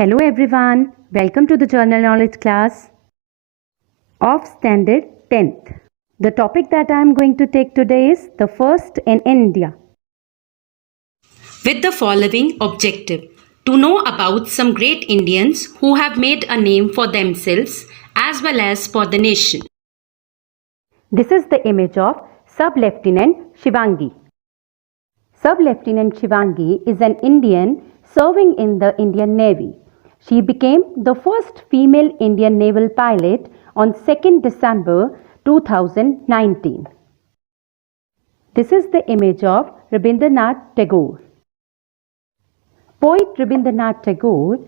Hello everyone, welcome to the Journal Knowledge class of Standard 10th. The topic that I am going to take today is the first in India. With the following objective: to know about some great Indians who have made a name for themselves as well as for the nation. This is the image of Sub-Lieutenant Shivangi. Sub-Lieutenant Shivangi is an Indian serving in the Indian Navy. She became the first female Indian naval pilot on 2nd December 2019. This is the image of Rabindranath Tagore. Poet Rabindranath Tagore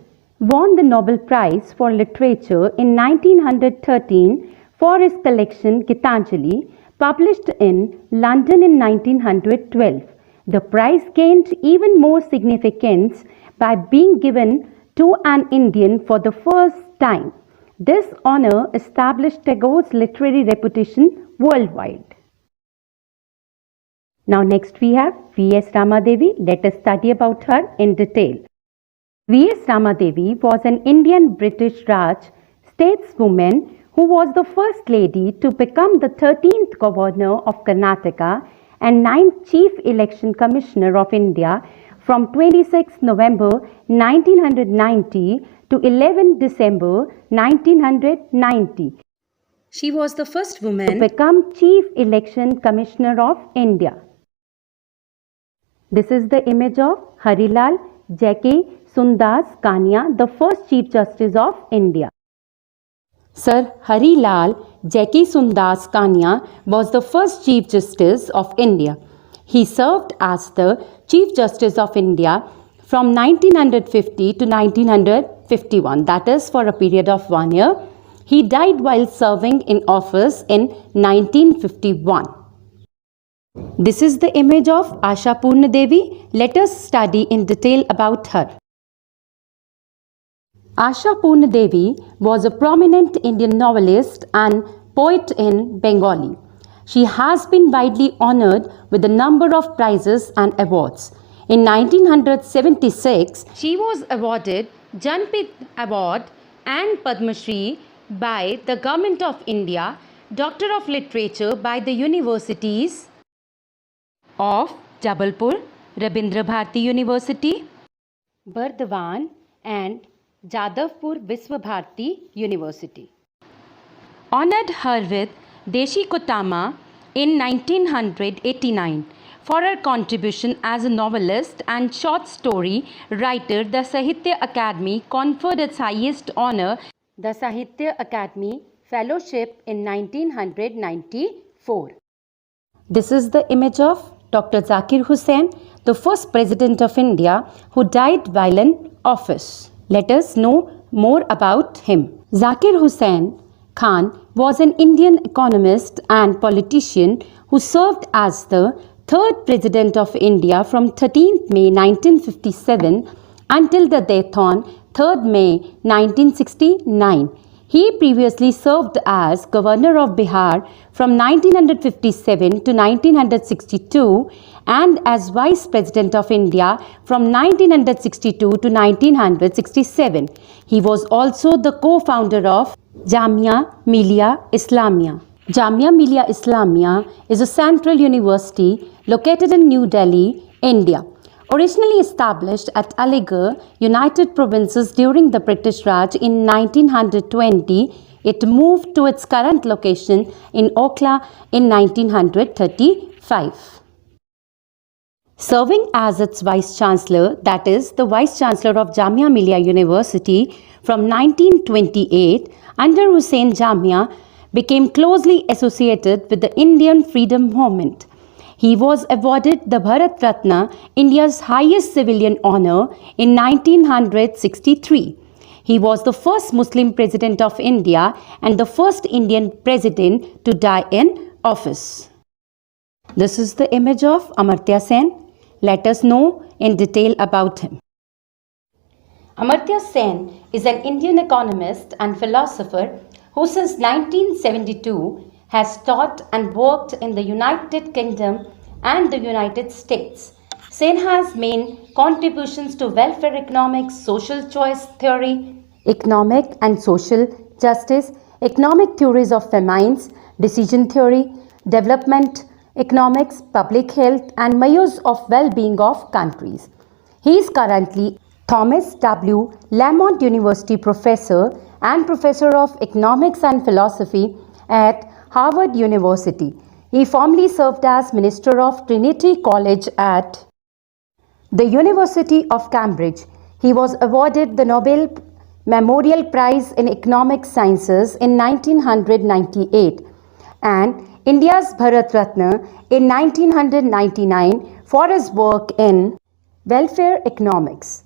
won the Nobel Prize for Literature in 1913 for his collection Gitanjali, published in London in 1912. The prize gained even more significance by being given to an Indian for the first time. This honor established Tagore's literary reputation worldwide. Now next we have V.S. Ramadevi. Let us study about her in detail. V.S. Ramadevi was an Indian British Raj stateswoman who was the first lady to become the 13th Governor of Karnataka and 9th Chief Election Commissioner of India from 26 November 1990 to 11 December 1990. She was the first woman to become Chief Election Commissioner of India. This is the image of Harilal J.K. Sundas Kania, the first Chief Justice of India. Sir Harilal J.K. Sundas Kania was the first Chief Justice of India. He served as the Chief Justice of India from 1950 to 1951, that is for a period of 1 year. He died while serving in office in 1951. This is the image of Asha Purna Devi. Let us study in detail about her. Asha Purna Devi was a prominent Indian novelist and poet in Bengali. She has been widely honored with a number of prizes and awards. In 1976, she was awarded Janpith Award and Padma Shri by the Government of India, Doctor of Literature by the Universities of Jabalpur, Rabindra Bharati University, Burdwan and Jadavpur Visva Bharati University. Honored her with Deshi Kotama in 1989 for her contribution as a novelist and short story writer. The Sahitya Academy conferred its highest honor, the Sahitya Academy Fellowship, in 1994. This is the image of Dr. Zakir Hussain, the first President of India who died while in office. Let us know more about him. Zakir Hussain Khan was an Indian economist and politician who served as the third President of India from 13th May 1957 until the death on 3rd May 1969. He previously served as Governor of Bihar from 1957 to 1962 and as Vice President of India from 1962 to 1967. He was also the co-founder of Jamia Millia Islamia. Jamia Millia Islamia is a central university located in New Delhi, India. Originally established at Aligarh, United Provinces during the British Raj in 1920, it moved to its current location in Okhla in 1935. Serving as its Vice Chancellor, that is, the Vice Chancellor of Jamia Millia University from 1928, under Hussain Jamia became closely associated with the Indian freedom movement. He was awarded the Bharat Ratna, India's highest civilian honor, in 1963. He was the first Muslim President of India and the first Indian President to die in office. This is the image of Amartya Sen. Let us know in detail about him. Amartya Sen is an Indian economist and philosopher who since 1972 has taught and worked in the United Kingdom and the United States. Sen has made contributions to welfare economics, social choice theory, economic and social justice, economic theories of famines, decision theory, development economics, public health, and measures of well-being of countries. He is currently Thomas W. Lamont University professor and professor of economics and philosophy at Harvard University. He formerly served as Minister of Trinity College at the University of Cambridge. He was awarded the Nobel Memorial Prize in Economic Sciences in 1998 and India's Bharat Ratna in 1999 for his work in welfare economics.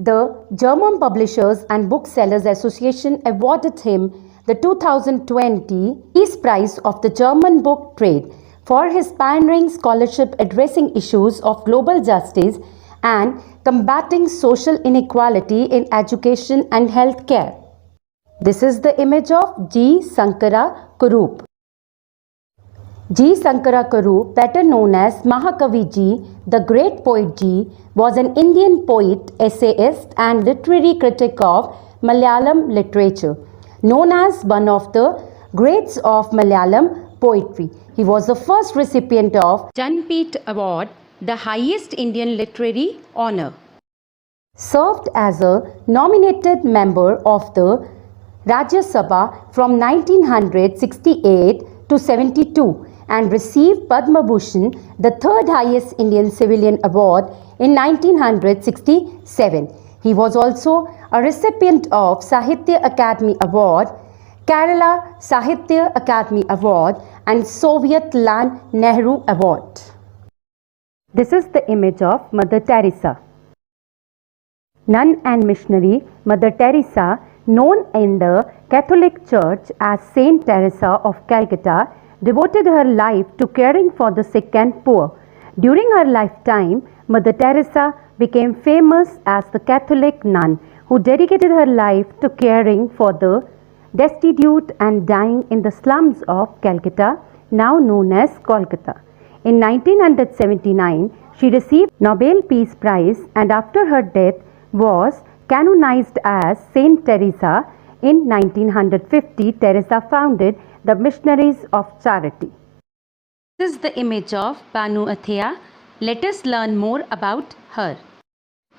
The German Publishers and Booksellers Association awarded him the 2020 Peace Prize of the German Book Trade for his pioneering scholarship addressing issues of global justice and combating social inequality in education and healthcare. This is the image of G. Sankara Kurup. G. Sankara Kurup, better known as Mahakavi G, the great poet G, was an Indian poet, essayist and literary critic of Malayalam literature, known as one of the greats of Malayalam poetry. He was the first recipient of Jnanpith Award, the highest Indian literary honor. Served as a nominated member of the Rajya Sabha from 1968 to 72 and received Padma Bhushan, the third highest Indian civilian award, in 1967. He was also a recipient of Sahitya Akademi Award, Kerala Sahitya Akademi Award and Soviet Land Nehru Award. This is the image of Mother Teresa. Nun and missionary Mother Teresa, known in the Catholic Church as Saint Teresa of Calcutta, devoted her life to caring for the sick and poor. During her lifetime, Mother Teresa became famous as the Catholic nun who dedicated her life to caring for the destitute and dying in the slums of Calcutta, now known as Kolkata. In 1979, she received Nobel Peace Prize and after her death was canonized as Saint Teresa. In 1950, Teresa founded the Missionaries of Charity. This is the image of Banu Athea. Let us learn more about her.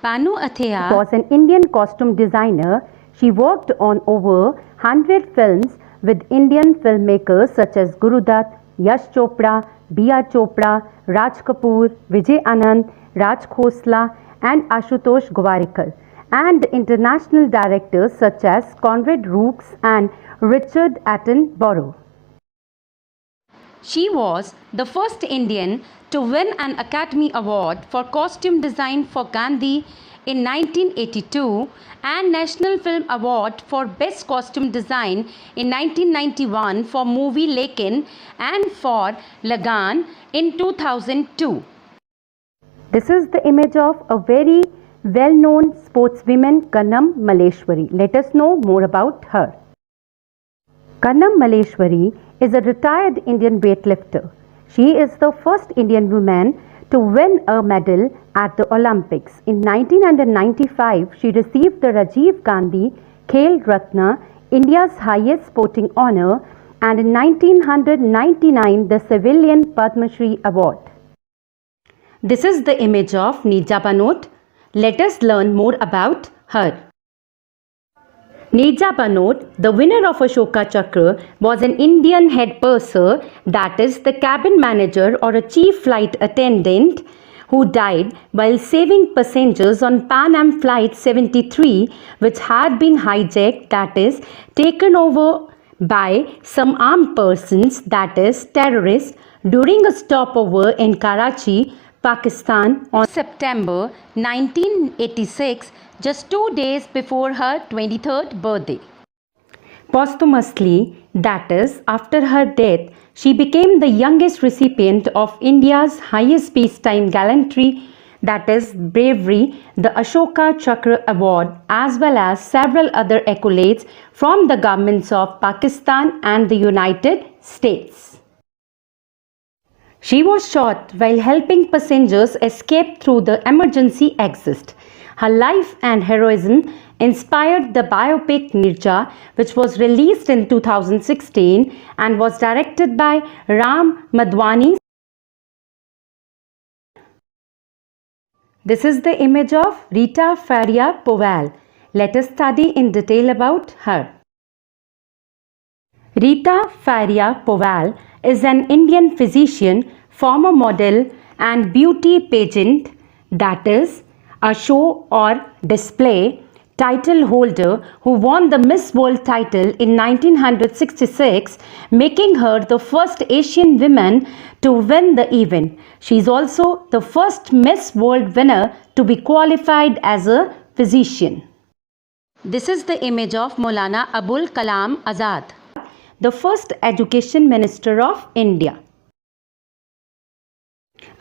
Banu Athea was an Indian costume designer. She worked on over 100 films with Indian filmmakers such as Guru Dutt, Yash Chopra, B.R. Chopra, Raj Kapoor, Vijay Anand, Raj Khosla and Ashutosh Gowarikar, and international directors such as Conrad Rooks and Richard Attenborough. She was the first Indian to win an Academy Award for costume design for Gandhi in 1982 and National Film Award for Best Costume Design in 1991 for movie Lekin and for Lagan in 2002. This is the image of a very well-known sportswoman, Kannam Malleshwari. Let us know more about her. Kannam Malleshwari is a retired Indian weightlifter. She is the first Indian woman to win a medal at the Olympics. In 1995, she received the Rajiv Gandhi Khel Ratna, India's highest sporting honor, and in 1999, the Civilian Padma Shri Award. This is the image of Neerja Bhanot. Let us learn more about her. Neerja Bhanot, the winner of Ashoka Chakra, was an Indian head purser, that is the cabin manager or a chief flight attendant, who died while saving passengers on Pan Am Flight 73, which had been hijacked, that is taken over by some armed persons, that is terrorists, during a stopover in Karachi, Pakistan on September 1986, just 2 days before her 23rd birthday. Posthumously, that is, after her death, she became the youngest recipient of India's highest peacetime gallantry, that is bravery, the Ashoka Chakra Award, as well as several other accolades from the governments of Pakistan and the United States. She was shot while helping passengers escape through the emergency exit. Her life and heroism inspired the biopic Nirja, which was released in 2016 and was directed by Ram Madhwani. This is the image of Rita Faria Powell. Let us study in detail about her. Rita Faria Powell is an Indian physician, former model and beauty pageant, that is, a show or display title holder who won the Miss World title in 1966, making her the first Asian woman to win the event. She is also the first Miss World winner to be qualified as a physician. This is the image of Maulana Abul Kalam Azad, the first Education Minister of India.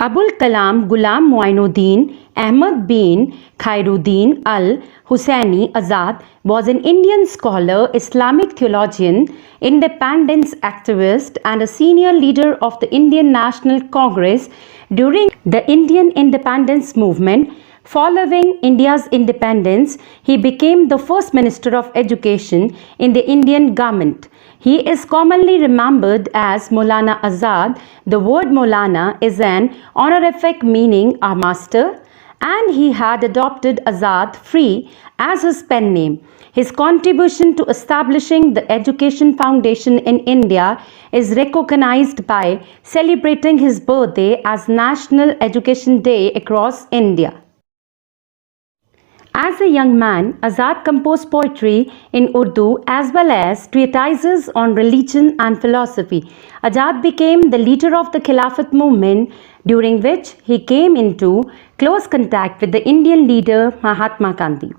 Abul Kalam Ghulam Moinuddin Ahmad bin Khairuddin Al Hussaini Azad was an Indian scholar, Islamic theologian, independence activist, and a senior leader of the Indian National Congress during the Indian independence movement. Following India's independence, he became the first Minister of Education in the Indian government. He is commonly remembered as Maulana Azad. The word Maulana is an honorific meaning our master, and he had adopted Azad Free as his pen name. His contribution to establishing the Education Foundation in India is recognized by celebrating his birthday as National Education Day across India. As a young man, Azad composed poetry in Urdu as well as treatises on religion and philosophy. Azad became the leader of the Khilafat movement, during which he came into close contact with the Indian leader Mahatma Gandhi.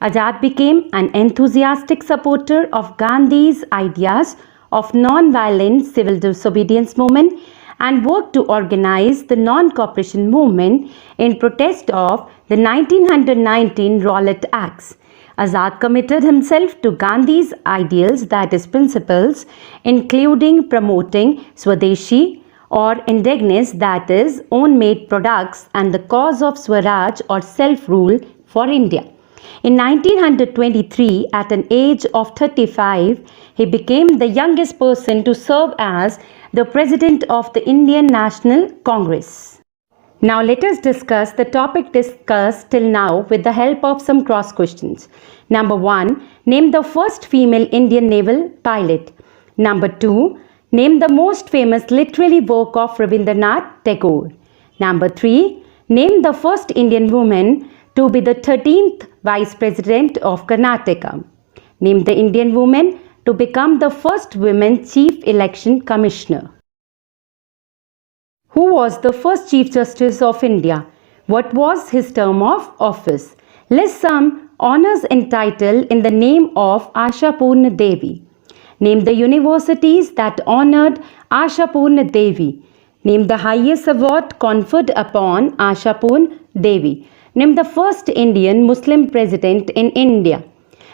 Azad became an enthusiastic supporter of Gandhi's ideas of non-violent civil disobedience movement and worked to organize the non-cooperation movement in protest of the 1919 Rowlatt Acts. Azad committed himself to Gandhi's ideals, that is, principles, including promoting Swadeshi or indigenous, that is, own-made products, and the cause of Swaraj or self-rule for India. In 1923, at an age of 35, he became the youngest person to serve as the President of the Indian National Congress. Now let us discuss the topic discussed till now with the help of some cross questions. Number 1. Name the first female Indian naval pilot. Number 2. Name the most famous literary work of Rabindranath Tagore. Number 3. Name the first Indian woman to be the 13th Vice President of Karnataka. Name the Indian woman to become the first woman Chief Election Commissioner. Who was the first Chief Justice of India? What was his term of office? List some honours and titles in the name of Ashapurna Devi. Name the universities that honoured Ashapurna Devi. Name the highest award conferred upon Ashapurna Devi. Name the first Indian Muslim president in India.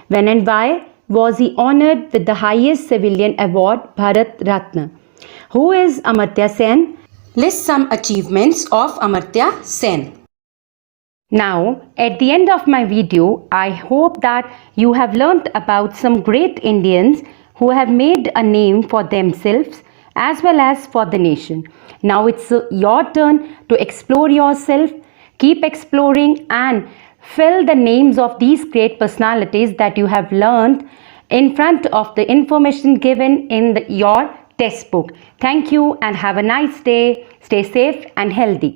When and why was he honoured with the highest civilian award, Bharat Ratna? Who is Amartya Sen? List some achievements of Amartya Sen. Now, at the end of my video, I hope that you have learnt about some great Indians who have made a name for themselves as well as for the nation. Now it's your turn to explore yourself. Keep exploring and fill the names of these great personalities that you have learned in front of the information given in your textbook. Thank you and have a nice day. Stay safe and healthy.